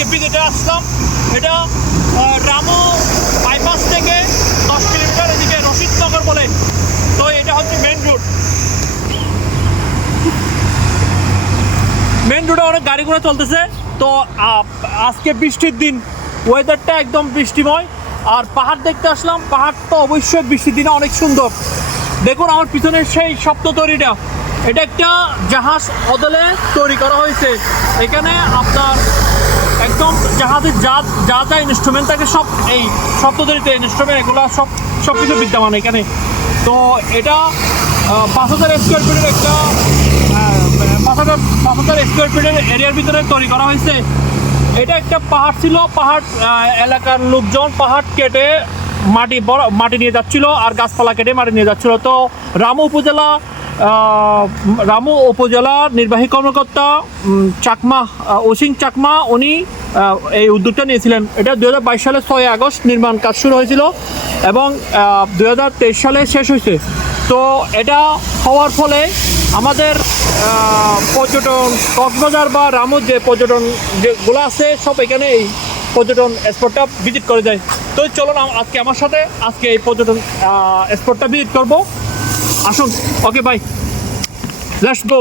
আজকে ভিজিটে আসলাম। এটা রামু বাইপাস থেকে 10 কিলোমিটার এদিকে রশিদনগর বলে। তো এটা হচ্ছে মেন রোড। মেন রোডে অনেক গাড়ি ঘোড়া চলতেছে। তো আজকে বৃষ্টির দিন, ওয়েদারটা একদম বৃষ্টিময়। আর পাহাড় দেখতে আসলাম। পাহাড় তো অবশ্যই বৃষ্টির দিনে অনেক সুন্দর। দেখুন আমার পিছনের সেই শব্দ তৈরিটা, এটা একটা জাহাজ বদলে তৈরি করা হয়েছে। এখানে আপনার একদম জাহাজের যা যা যা ইনস্ট্রুমেন্ট থাকে সব এই শব্দ তৈরিতে ইনস্ট্রুমেন্ট এগুলো সব কিছু বিদ্যমান এখানে। তো এটা 5,000 স্কোয়ার ফিটের একটা 5,000 স্কোয়ার ফিটের এরিয়ার ভিতরে তৈরি করা হয়েছে। এটা একটা পাহাড় ছিল। পাহাড় এলাকার লোকজন পাহাড় কেটে মাটি নিয়ে যাচ্ছিল আর গাছপালা কেটে মাটি নিয়ে যাচ্ছিল। তো রামু উপজেলা নির্বাহী কর্মকর্তা চাকমা অসিং চাকমা উনি এই উদ্যোগটা নিয়েছিলেন। এটা 2022 সালে 6 আগস্ট নির্মাণ কাজ শুরু হয়েছিল এবং 2023 সালে শেষ হয়েছে। তো এটা হওয়ার ফলে আমাদের পর্যটন কক্সবাজার বা রামুর যে পর্যটন যেগুলো আছে সব এখানে এই পর্যটন স্পটটা ভিজিট করে যায়। তো চলুন আজকে আমার সাথে আজকে এই পর্যটন স্পটটা ভিজিট করবো। আসুন। Okay bye, let's go.